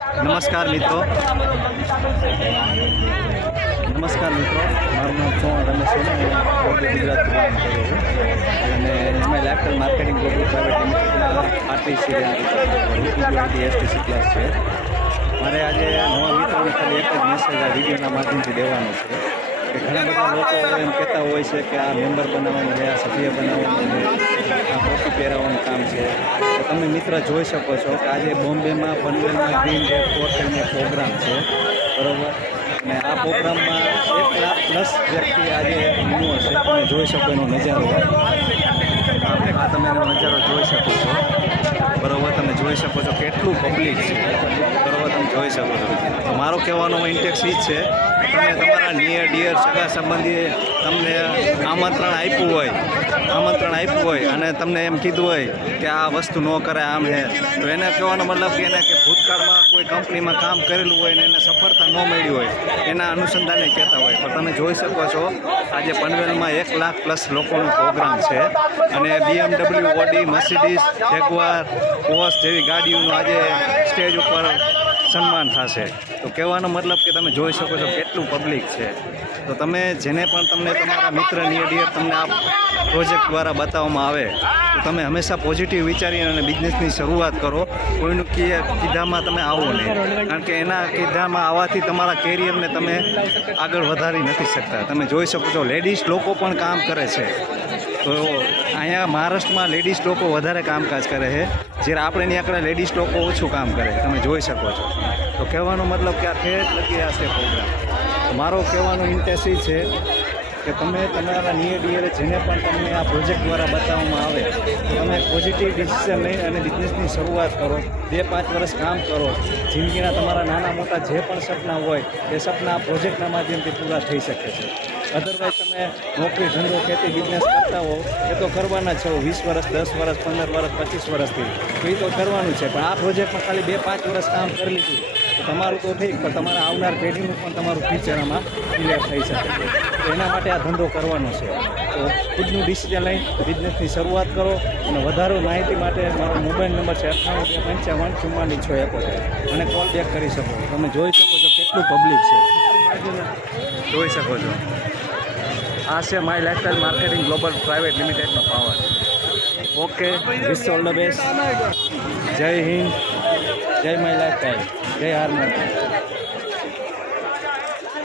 નમસ્કાર મિત્રો, મારું નામ ચૌહાણ રમેશ છે અને ગુજરાતથી અને એમાં લાઇફસ્ટાઇલ માર્કેટિંગ ગ્લોબલ પ્રાઇવેટ લિમિટેડના આરટીસી એસટીસી ક્લાસ છે. મારે આજે નવા મિત્રોને ખાલી એક જ મેસેજ આ વિડીયોના માધ્યમથી દેવાનો છે કે ઘણા બધા લોકો એમ કહેતા હોય છે કે આ મેમ્બર બનાવવાનું છે, આ સભ્ય બનાવવાનું છે, આ કોપી પહેરાવવાનું કામ છે. તો તમે મિત્ર જોઈ શકો છો કે આજે બોમ્બેમાં પનવેલમાં ગ્રીન ડે ફોર્ટનો પ્રોગ્રામ છે, બરાબર. અને આ પ્રોગ્રામમાં 1 લાખ પ્લસ વ્યક્તિ આજે આવ્યો છે. તમે જોઈ શકો એનો નજારો, આ તમે એનો નજારો જોઈ શકો છો, બરાબર. તમે જોઈ શકો છો કેટલું પબ્લિક છે, બરાબર. તમે જોઈ શકો છો. તો મારો કહેવાનો ઇન્ટેક્સ એ જ છે કે તમે તમારા નિયર ડિયર સગા સંબંધીએ તમને આમંત્રણ આપ્યું હોય અને તમને એમ કીધું હોય કે આ વસ્તુ ન કરે, આમ હે, તો એને કહેવાનો મતલબ કે એને કે ભૂતકાળમાં કોઈ કંપનીમાં કામ કરેલું હોય ને એને સફળતા ન મળી હોય એના અનુસંધાને કહેતા હોય. પણ તમે જોઈ શકો છો આજે પનવેલમાં 1 લાખ પ્લસ લોકોનો પ્રોગ્રામ છે અને BMW, Audi, Mercedes, Jaguar, Porsche જેવી ગાડીઓનું આજે સ્ટેજ ઉપર સન્માન થશે. તો કહેવાનો મતલબ કે તમે જોઈ શકો છો કેટલું પબ્લિક છે. તો તમે જેને પણ તમને તમારા મિત્ર નિયર ડિયર તમને આ પ્રોજેક્ટ દ્વારા બતાવવામાં આવે તો તમે હંમેશા પોઝિટિવ વિચારીને અને બિઝનેસની શરૂઆત કરો. કોઈનું કીધામાં તમે આવો નહીં, કારણ કે એના કીધામાં આવવાથી તમારા કેરિયરને તમે આગળ વધારી નથી શકતા. તમે જોઈ શકો છો લેડીઝ લોકો પણ કામ કરે છે. તો અહીંયા મહારાષ્ટ્રમાં લેડીઝ લોકો વધારે કામકાજ કરે છે, જ્યારે આપણે ત્યાં આગળ લેડીઝ લોકો ઓછું કામ કરે. તમે જોઈ શકો છો. તો કહેવાનો મતલબ કે આ ઠેઠ લગી આ છે પ્રોગ્રામ. મારો કહેવાનો ઇન્ટેન્સ એ છે કે તમે તમારા નિયર ડિયરે જેને પણ તમને આ પ્રોજેક્ટ દ્વારા બતાવવામાં આવે તો તમે પોઝિટિવ ડિસિઝન લઈ અને બિઝનેસની શરૂઆત કરો. 2-5 વર્ષ કામ કરો. જિંદગીના તમારા નાના મોટા જે પણ સપના હોય એ સપના આ પ્રોજેક્ટના માધ્યમથી પૂરા થઈ શકે છે. અધરવાઇઝ તમે નોકરી, ધંધો, ખેતી, બિઝનેસ કરતા હો એ તો કરવાના છો 20 વર્ષ, 10 વર્ષ, 15 વર્ષ, 25 વર્ષથી, તો એ તો કરવાનું છે. પણ આ પ્રોજેક્ટમાં ખાલી 2-5 વર્ષ કામ કરી લીધું તો તમારું તો ઠીક, પણ તમારા આવનાર પેઢીનું પણ તમારું ફ્યુચર આમાં ક્લિયર થઈ શકે છે. તો એના માટે આ ધંધો કરવાનો છે. તો ખુદનું ડિસિઝન લઈ બિઝનેસની શરૂઆત કરો. અને વધારે માહિતી માટે મારો મોબાઈલ નંબર છે 9855544671 અને કોલ બેક કરી શકો. તમે જોઈ શકો છો કેટલું પબ્લિક છે, જોઈ શકો છો. આ છે My Lifestyle Marketing Global Private લિમિટેડનો power. Okay, wish all the best. જય હિન્દ, જય માય લાઇફસ્ટાઇલ, જય હાર્મોની.